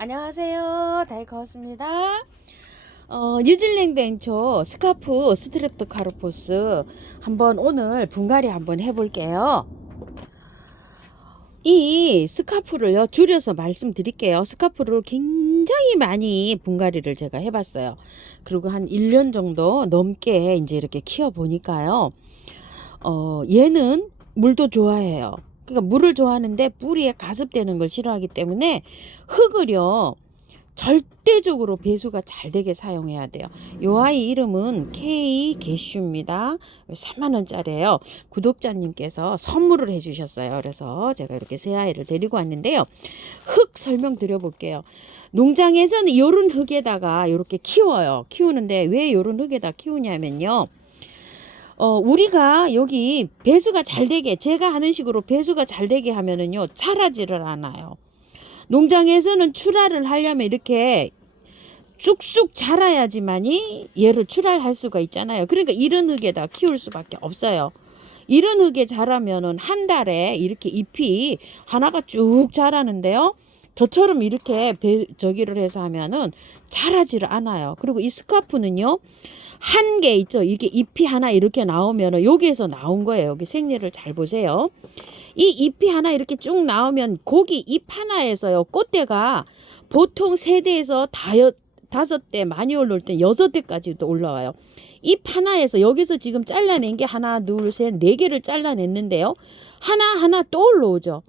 안녕하세요. 다이커스입니다. 뉴질랜드 앵초 스카프 스트랩드 카르포스 한번 오늘 분갈이 한번 해볼게요. 이 스카프를요, 줄여서 말씀드릴게요. 스카프를 굉장히 많이 분갈이를 제가 해봤어요. 그리고 한 1년 정도 넘게 이제 이렇게 키워보니까요. 얘는 물도 좋아해요. 그러니까 물을 좋아하는데 뿌리에 가습되는 걸 싫어하기 때문에 흙을요, 절대적으로 배수가 잘 되게 사용해야 돼요. 요 아이 이름은 K 개슈입니다. 3만원짜리예요. 구독자님께서 선물을 해주셨어요. 그래서 제가 이렇게 새 아이를 데리고 왔는데요. 흙 설명 드려볼게요. 농장에서는 요런 흙에다가 이렇게 키워요. 키우는데 왜 요런 흙에다 키우냐면요. 우리가 여기 배수가 잘 되게, 제가 하는 식으로 배수가 잘 되게 하면은요, 자라지를 않아요. 농장에서는 출하를 하려면 이렇게 쑥쑥 자라야지만이 얘를 출하할 수가 있잖아요. 그러니까 이런 흙에다 키울 수밖에 없어요. 이런 흙에 자라면은 한 달에 이렇게 잎이 하나가 쭉 자라는데요. 저처럼 이렇게 저기를 해서 하면은 자라지를 않아요. 그리고 이 스카프는요, 한 개 있죠. 이게 잎이 하나 이렇게 나오면은 여기에서 나온 거예요. 여기 생리를 잘 보세요. 이 잎이 하나 이렇게 쭉 나오면 고기 잎 하나에서요, 꽃대가 보통 3대에서 5대, 많이 올라올 때 6대까지도 올라와요. 잎 하나에서 여기서 지금 잘라낸 게 하나, 둘, 셋, 4개를 잘라냈는데요. 하나하나 또 올라오죠.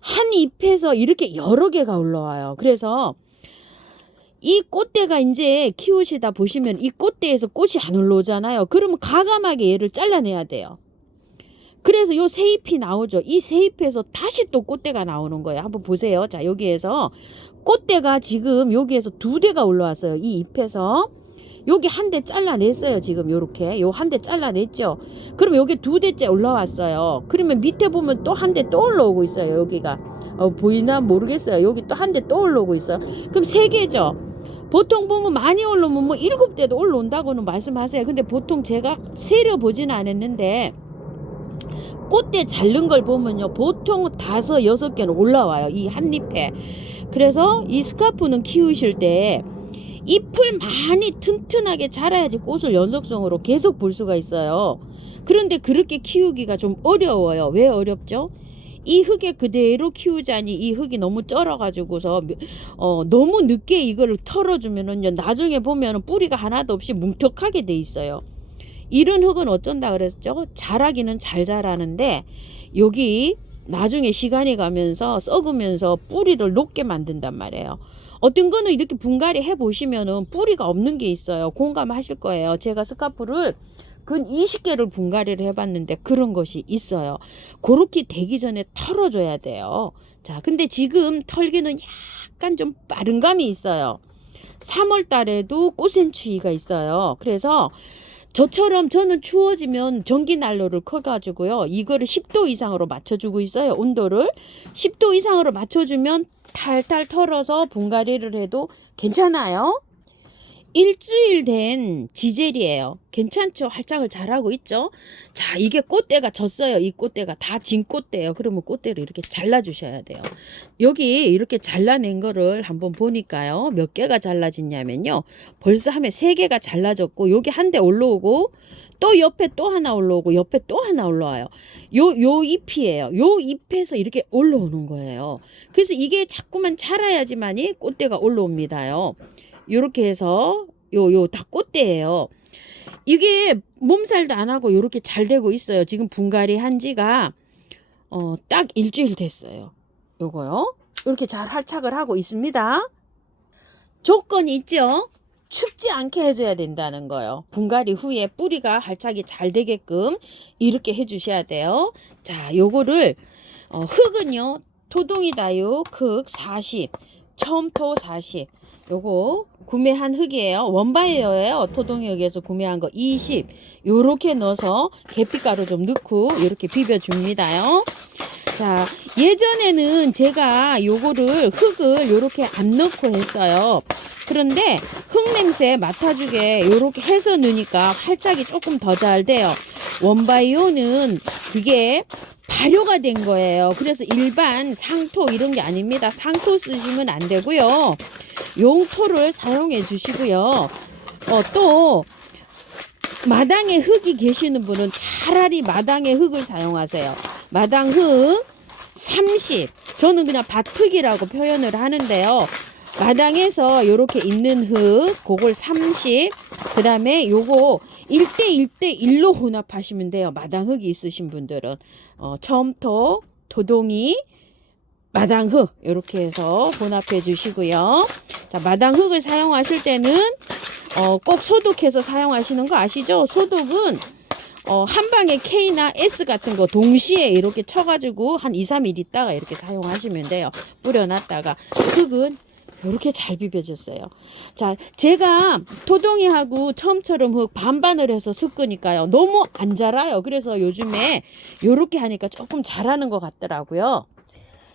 한 잎에서 이렇게 여러 개가 올라와요. 그래서 이 꽃대가 이제 키우시다 보시면 이 꽃대에서 꽃이 안 올라오잖아요. 그러면 과감하게 얘를 잘라내야 돼요. 그래서 요 새 잎이 나오죠. 이 새 잎에서 다시 또 꽃대가 나오는 거예요. 한번 보세요. 자, 여기에서 꽃대가 지금 여기에서 2대가 올라왔어요. 이 잎에서. 여기 한 대 잘라냈어요. 지금 요렇게. 요 한 대 잘라냈죠. 그럼 여기 2대째 올라왔어요. 그러면 밑에 보면 또 한 대 또 올라오고 있어요. 여기가. 보이나 모르겠어요. 여기 또 한 대 또 올라오고 있어요. 그럼 3개죠. 보통 보면 많이 올라오면 뭐 7대도 올라온다고는 말씀하세요. 근데 보통 제가 세려 보지는 않았는데 꽃대 자른 걸 보면요, 보통 5, 6개는 올라와요. 이 한 잎에. 그래서 이 스카프는 키우실 때 잎을 많이 튼튼하게 자라야지 꽃을 연속성으로 계속 볼 수가 있어요. 그런데 그렇게 키우기가 좀 어려워요. 왜 어렵죠? 이 흙에 그대로 키우자니 이 흙이 너무 쩔어가지고서 너무 늦게 이걸 털어주면은요, 나중에 보면은 뿌리가 하나도 없이 뭉툭하게 돼 있어요. 이런 흙은 어쩐다 그랬죠? 자라기는 잘 자라는데 여기 나중에 시간이 가면서 썩으면서 뿌리를 녹게 만든단 말이에요. 어떤 거는 이렇게 분갈이 해보시면은 뿌리가 없는 게 있어요. 공감하실 거예요. 제가 스카프를 근 20개를 분갈이를 해봤는데 그런 것이 있어요. 그렇게 되기 전에 털어줘야 돼요. 자, 근데 지금 털기는 약간 좀 빠른 감이 있어요. 3월 달에도 꽃샘추위가 있어요. 그래서 저처럼 저는 추워지면 전기 난로를 켜가지고요, 이거를 10도 이상으로 맞춰주고 있어요. 온도를 10도 이상으로 맞춰주면 탈탈 털어서 분갈이를 해도 괜찮아요. 일주일 된 지젤이에요. 괜찮죠? 활짝을 잘하고 있죠? 자, 이게 꽃대가 졌어요. 이 꽃대가 다 진 꽃대예요. 그러면 꽃대를 이렇게 잘라주셔야 돼요. 여기 이렇게 잘라낸 거를 한번 보니까요, 몇 개가 잘라졌냐면요, 벌써 하면 3개가 잘라졌고, 여기 한 대 올라오고, 또 옆에 또 하나 올라오고, 옆에 또 하나 올라와요. 요 잎이에요. 요 잎에서 이렇게 올라오는 거예요. 그래서 이게 자꾸만 자라야지만이 꽃대가 올라옵니다요. 요렇게 해서 요 다 꽃대예요. 이게 몸살도 안 하고 요렇게 잘 되고 있어요. 지금 분갈이 한 지가 딱 일주일 됐어요. 요거요. 이렇게 잘 활착을 하고 있습니다. 조건이 있죠. 춥지 않게 해줘야 된다는 거예요. 분갈이 후에 뿌리가 활착이 잘 되게끔 이렇게 해주셔야 돼요. 자, 요거를 흙은요, 토동이다요. 흙 40, 첨토 40. 요거 구매한 흙이에요. 원바이어예요. 토동역에서 구매한 거 20. 요렇게 넣어서 계피가루 좀 넣고 이렇게 비벼줍니다요. 자, 예전에는 제가 요거를 흙을 요렇게 안 넣고 했어요. 그런데 흙 냄새 맡아주게 요렇게 해서 넣으니까 활짝이 조금 더 잘 돼요. 원바이오는 그게 발효가 된 거예요. 그래서 일반 상토 이런 게 아닙니다. 상토 쓰시면 안 되고요. 용토를 사용해 주시고요. 또 마당에 흙이 계시는 분은 차라리 마당에 흙을 사용하세요. 마당 흙 30. 저는 그냥 밭흙이라고 표현을 하는데요. 마당에서 이렇게 있는 흙, 그걸 30. 그 다음에 요거 1대1대1로 혼합하시면 돼요. 마당 흙이 있으신 분들은. 첨토, 토동이, 마당 흙, 이렇게 해서 혼합해 주시고요. 자, 마당 흙을 사용하실 때는, 꼭 소독해서 사용하시는 거 아시죠? 소독은, 한 방에 K나 S 같은 거 동시에 이렇게 쳐가지고 한 2, 3일 있다가 이렇게 사용하시면 돼요. 뿌려놨다가. 흙은 이렇게 잘 비벼졌어요. 자, 제가 토동이하고 처음처럼 흙 반반을 해서 섞으니까요. 너무 안 자라요. 그래서 요즘에 이렇게 하니까 조금 자라는 것 같더라고요.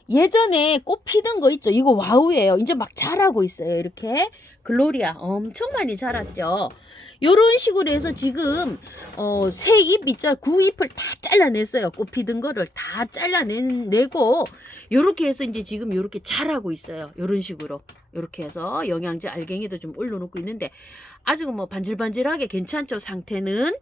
예전에 꽃 피던 거 있죠. 이거 와우예요. 이제 막 자라고 있어요. 이렇게 글로리아 엄청 많이 자랐죠. 요런 식으로 해서 지금 새 잎 있죠. 구잎을 다 잘라냈어요. 꽃 피던 거를 다 잘라내고 요렇게 해서 이제 지금 요렇게 자라고 있어요. 요런 식으로 요렇게 해서 영양제 알갱이도 좀 올려놓고 있는데 아직은 뭐 반질반질하게 괜찮죠. 상태는.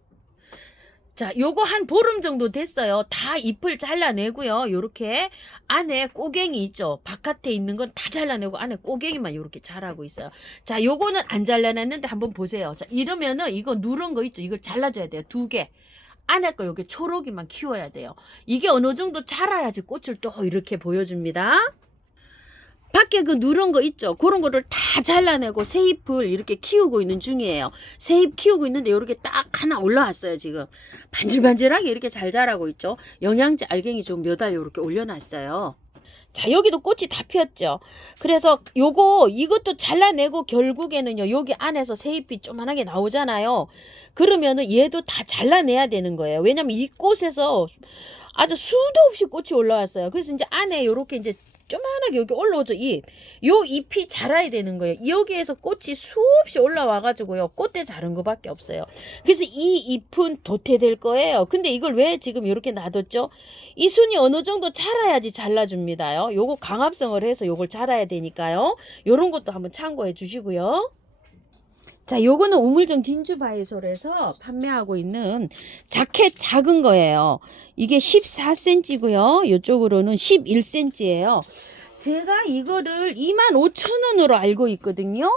자, 요거 한 보름 정도 됐어요. 다 잎을 잘라내고요. 요렇게 안에 꼬갱이 있죠. 바깥에 있는 건 다 잘라내고 안에 꼬갱이만 요렇게 자라고 있어요. 자, 요거는 안 잘라냈는데 한번 보세요. 자, 이러면은 이거 누런 거 있죠. 이걸 잘라줘야 돼요. 2개. 안에 거 요게 초록이만 키워야 돼요. 이게 어느 정도 자라야지 꽃을 또 이렇게 보여줍니다. 밖에 그 누런 거 있죠. 그런 거를 다 잘라내고 새잎을 이렇게 키우고 있는 중이에요. 새잎 키우고 있는데 이렇게 딱 하나 올라왔어요. 지금 반질반질하게 이렇게 잘 자라고 있죠. 영양제 알갱이 좀 몇 알 이렇게 올려놨어요. 자, 여기도 꽃이 다 피었죠. 그래서 이것도 잘라내고 결국에는요, 여기 안에서 새잎이 조만하게 나오잖아요. 그러면은 얘도 다 잘라내야 되는 거예요. 왜냐면 이 꽃에서 아주 수도 없이 꽃이 올라왔어요. 그래서 이제 안에 이렇게 이제 조만하게 여기 올라오죠. 요 잎이 자라야 되는 거예요. 여기에서 꽃이 수없이 올라와가지고요. 꽃대 자른 거밖에 없어요. 그래서 이 잎은 도태될 거예요. 근데 이걸 왜 지금 이렇게 놔뒀죠? 이 순이 어느 정도 자라야지 잘라줍니다요. 요거 강압성을 해서 요걸 자라야 되니까요. 요런 것도 한번 참고해 주시고요. 자, 요거는 우물정 진주바이솔에서 판매하고 있는 자켓 작은 거예요. 이게 14cm고요. 이쪽으로는 11cm예요. 제가 이거를 25,000원으로 알고 있거든요.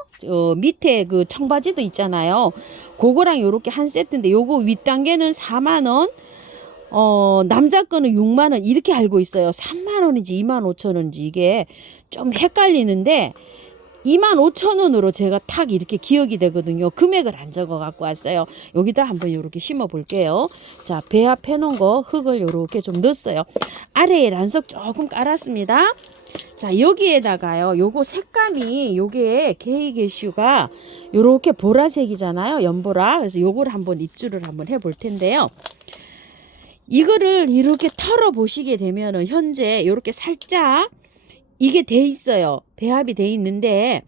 밑에 그 청바지도 있잖아요. 그거랑 요렇게 한 세트인데 요거 윗단계는 4만원. 남자 거는 6만원 이렇게 알고 있어요. 3만원인지 25,000원인지 이게 좀 헷갈리는데 25,000원으로 제가 탁 이렇게 기억이 되거든요. 금액을 안 적어 갖고 왔어요. 여기다 한번 이렇게 심어 볼게요. 자, 배합 해놓은 거 흙을 이렇게 좀 넣었어요. 아래에 란석 조금 깔았습니다. 자, 여기에다가요. 요거 색감이 요게 게이게슈가 요렇게 보라색이잖아요. 연보라. 그래서 요걸 한번 입주를 한번 해볼 텐데요. 이거를 이렇게 털어 보시게 되면은 현재 요렇게 살짝 이게 돼 있어요. 배합이 돼 있는데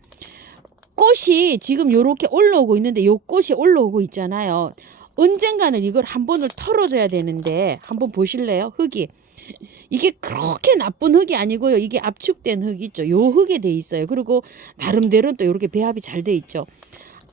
꽃이 지금 요렇게 올라오고 있는데 요 꽃이 올라오고 있잖아요. 언젠가는 이걸 한 번을 털어줘야 되는데 한번 보실래요? 흙이. 이게 그렇게 나쁜 흙이 아니고요. 이게 압축된 흙 있죠. 요 흙에 돼 있어요. 그리고 나름대로는 또 이렇게 배합이 잘 돼 있죠.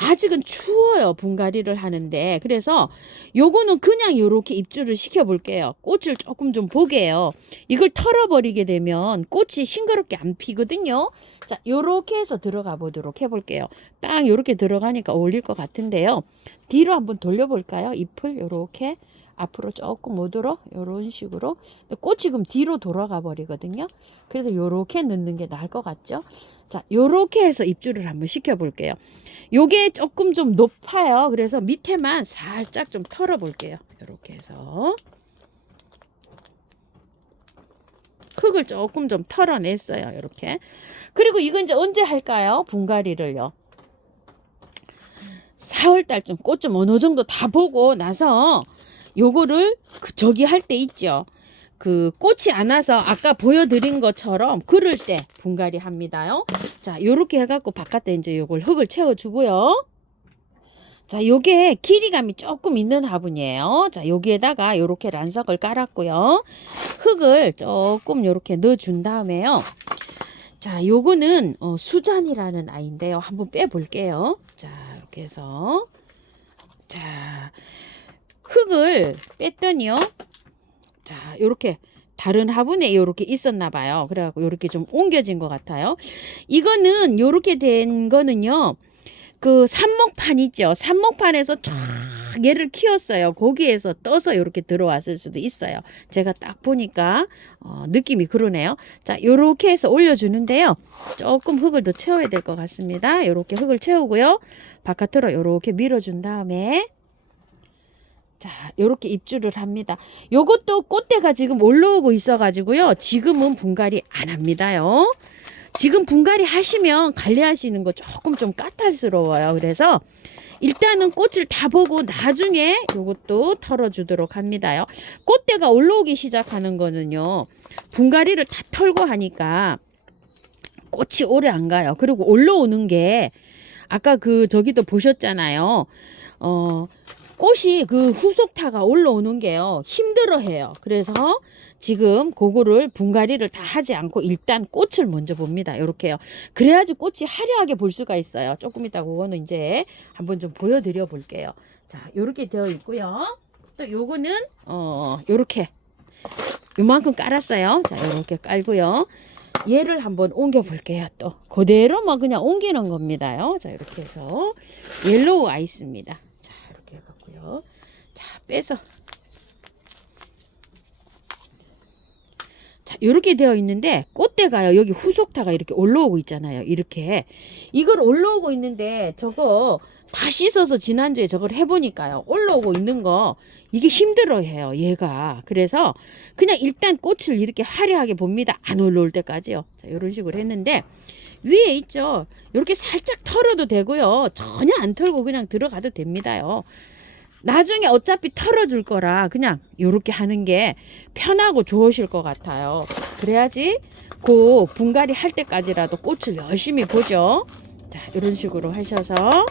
아직은 추워요. 분갈이를 하는데. 그래서 요거는 그냥 요렇게 입주를 시켜 볼게요. 꽃을 조금 좀 보게요. 이걸 털어버리게 되면 꽃이 싱그럽게 안 피거든요. 자, 요렇게 해서 들어가 보도록 해볼게요. 딱 요렇게 들어가니까 어울릴 것 같은데요. 뒤로 한번 돌려볼까요? 잎을 요렇게 앞으로 조금 오도록 요런 식으로. 꽃이 그럼 뒤로 돌아가 버리거든요. 그래서 요렇게 넣는 게 나을 것 같죠? 자, 요렇게 해서 입주를 한번 시켜 볼게요. 요게 조금 좀 높아요. 그래서 밑에만 살짝 좀 털어 볼게요. 요렇게 해서 흙을 조금 좀 털어냈어요. 요렇게. 그리고 이건 이제 언제 할까요? 분갈이를요. 4월 달쯤 꽃 좀 어느 정도 다 보고 나서 요거를 저기 할 때 있죠. 그 꽃이 안 와서 아까 보여드린 것처럼 그럴 때 분갈이 합니다요. 자, 요렇게 해갖고 바깥에 이제 요걸 흙을 채워주고요. 자, 요게 길이감이 조금 있는 화분이에요. 자, 여기에다가 요렇게 란석을 깔았고요. 흙을 조금 요렇게 넣어준 다음에요. 자, 요거는 수잔이라는 아이인데요. 한번 빼볼게요. 자, 이렇게 해서 자, 흙을 뺐더니요. 자, 요렇게 다른 화분에 요렇게 있었나 봐요. 그래갖고 요렇게 좀 옮겨진 것 같아요. 이거는 요렇게 된 거는요. 그 삽목판 있죠. 삽목판에서 쫙 얘를 키웠어요. 거기에서 떠서 이렇게 들어왔을 수도 있어요. 제가 딱 보니까 느낌이 그러네요. 자, 요렇게 해서 올려주는데요. 조금 흙을 더 채워야 될 것 같습니다. 요렇게 흙을 채우고요. 바깥으로 요렇게 밀어준 다음에 자, 요렇게 입주를 합니다. 요것도 꽃대가 지금 올라오고 있어가지고요. 지금은 분갈이 안 합니다요. 지금 분갈이 하시면 관리하시는 거 조금 좀 까탈스러워요. 그래서 일단은 꽃을 다 보고 나중에 요것도 털어주도록 합니다요. 꽃대가 올라오기 시작하는 거는요. 분갈이를 다 털고 하니까 꽃이 오래 안 가요. 그리고 올라오는 게 아까 그 저기도 보셨잖아요. 꽃이 그 후속타가 올라오는 게요. 힘들어해요. 그래서 지금 그거를 분갈이를 다 하지 않고 일단 꽃을 먼저 봅니다. 요렇게요. 그래야지 꽃이 화려하게 볼 수가 있어요. 조금 이따 그거는 이제 한번 좀 보여드려 볼게요. 자, 요렇게 되어 있고요. 또 요거는 요렇게 요만큼 깔았어요. 자, 요렇게 깔고요. 얘를 한번 옮겨 볼게요. 또 그대로 뭐 그냥 옮기는 겁니다요. 자, 이렇게 해서 옐로우 아이스입니다. 자, 이렇게 해갖고요. 자, 빼서 자, 이렇게 되어 있는데 꽃대가요. 여기 후속타가 이렇게 올라오고 있잖아요. 이렇게 이걸 올라오고 있는데 저거 다 씻어서 지난주에 저걸 해보니까요. 올라오고 있는 거 이게 힘들어해요. 얘가. 그래서 그냥 일단 꽃을 이렇게 화려하게 봅니다. 안 올라올 때까지요. 자, 이런 식으로 했는데 위에 있죠. 이렇게 살짝 털어도 되고요. 전혀 안 털고 그냥 들어가도 됩니다요. 나중에 어차피 털어줄 거라 그냥 요렇게 하는 게 편하고 좋으실 것 같아요. 그래야지 그 분갈이 할 때까지라도 꽃을 열심히 보죠. 자, 이런 식으로 하셔서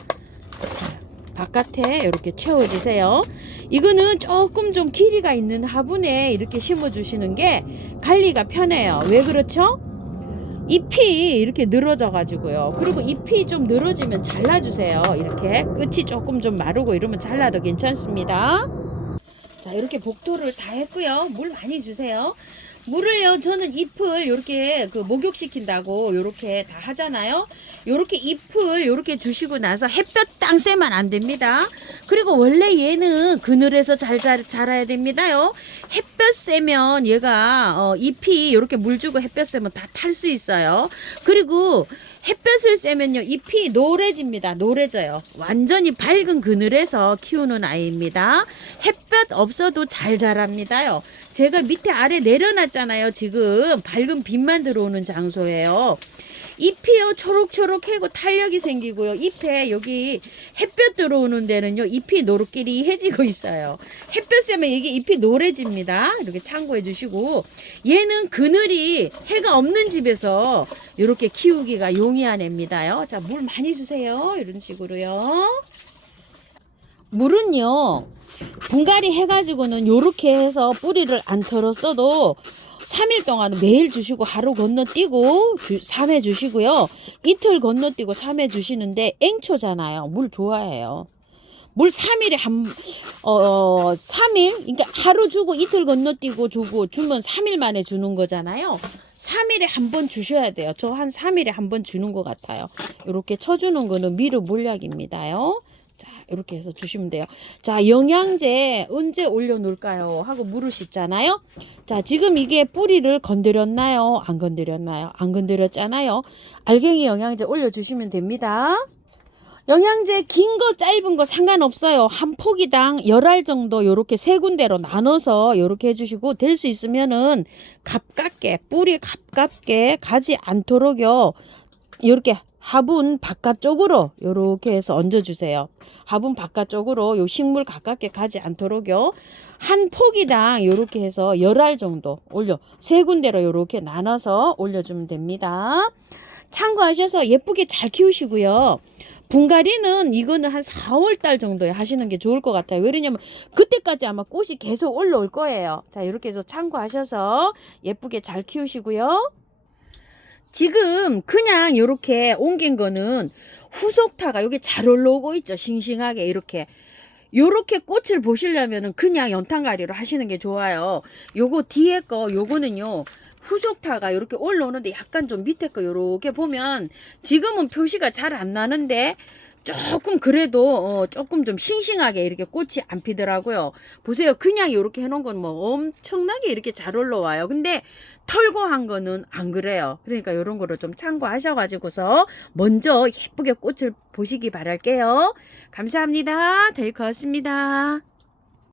바깥에 이렇게 채워주세요. 이거는 조금 좀 길이가 있는 화분에 이렇게 심어주시는 게 관리가 편해요. 왜 그렇죠? 잎이 이렇게 늘어져 가지고요. 그리고 잎이 좀 늘어지면 잘라주세요. 이렇게 끝이 조금 좀 마르고 이러면 잘라도 괜찮습니다. 자, 이렇게 복도를 다 했고요. 물 많이 주세요. 물을요, 저는 잎을 이렇게 그 목욕시킨다고 이렇게 다 하잖아요. 이렇게 잎을 이렇게 주시고 나서 햇볕 땅 쐬면 안 됩니다. 그리고 원래 얘는 그늘에서 잘 자라야 됩니다요. 햇볕 쐬면 얘가 잎이 이렇게 물 주고 햇볕 쐬면 다 탈 수 있어요. 그리고 햇볕을 쐬면요 잎이 노래집니다. 노래져요. 완전히 밝은 그늘에서 키우는 아이입니다. 햇볕 없어도 잘 자랍니다요. 제가 밑에 아래 내려놨잖아요. 지금 밝은 빛만 들어오는 장소예요. 잎이요 초록초록하고 탄력이 생기고요. 잎에 여기 햇볕 들어오는 데는요 잎이 노릇끼리해지고 있어요. 햇볕 쐬면 이게 잎이 노래집니다. 이렇게 참고해 주시고 얘는 그늘이 해가 없는 집에서 이렇게 키우기가 용이한 애입니다요. 자, 물 많이 주세요. 이런 식으로요. 물은요 분갈이 해가지고는 요렇게 해서 뿌리를 안 털었어도 3일 동안 매일 주시고 하루 건너뛰고 3회 주시고요. 이틀 건너뛰고 3회 주시는데 앵초잖아요. 물 좋아해요. 물 3일에 3일 그러니까 하루 주고 이틀 건너뛰고 주면 3일 만에 주는 거잖아요. 3일에 한 번 주셔야 돼요. 저 한 3일에 한 번 주는 것 같아요. 이렇게 쳐주는 거는 미르 몰약입니다요. 자, 이렇게 해서 주시면 돼요. 자, 영양제 언제 올려놓을까요? 하고 물으시잖아요. 자, 지금 이게 뿌리를 건드렸나요? 안 건드렸나요? 안 건드렸잖아요. 알갱이 영양제 올려주시면 됩니다. 영양제 긴 거 짧은 거 상관없어요. 한 포기당 10알 정도 요렇게 세 군데로 나눠서 요렇게 해주시고 될 수 있으면은 가깝게 뿌리 가깝게 가지 않도록요. 요렇게 화분 바깥쪽으로 요렇게 해서 얹어주세요. 화분 바깥쪽으로 요 식물 가깝게 가지 않도록요. 한 포기당 요렇게 해서 10알 정도 세 군데로 요렇게 나눠서 올려주면 됩니다. 참고하셔서 예쁘게 잘 키우시고요. 분갈이는 이거는 한 4월 달 정도에 하시는 게 좋을 것 같아요. 왜냐면 그때까지 아마 꽃이 계속 올라올 거예요. 자, 이렇게 해서 참고하셔서 예쁘게 잘 키우시고요. 지금 그냥 이렇게 옮긴 거는 후속타가 여기 잘 올라오고 있죠. 싱싱하게 이렇게. 요렇게 꽃을 보시려면은 그냥 연탄가리로 하시는 게 좋아요. 요거 뒤에 거 요거는요. 후속타가 이렇게 올라오는데 약간 좀 밑에 거 요렇게 보면 지금은 표시가 잘 안 나는데 조금 그래도 조금 좀 싱싱하게 이렇게 꽃이 안 피더라고요. 보세요. 그냥 이렇게 해놓은 건 뭐 엄청나게 이렇게 잘 올라와요. 근데 털고 한 거는 안 그래요. 그러니까 이런 거를 좀 참고하셔가지고서 먼저 예쁘게 꽃을 보시기 바랄게요. 감사합니다. 데이커였습니다.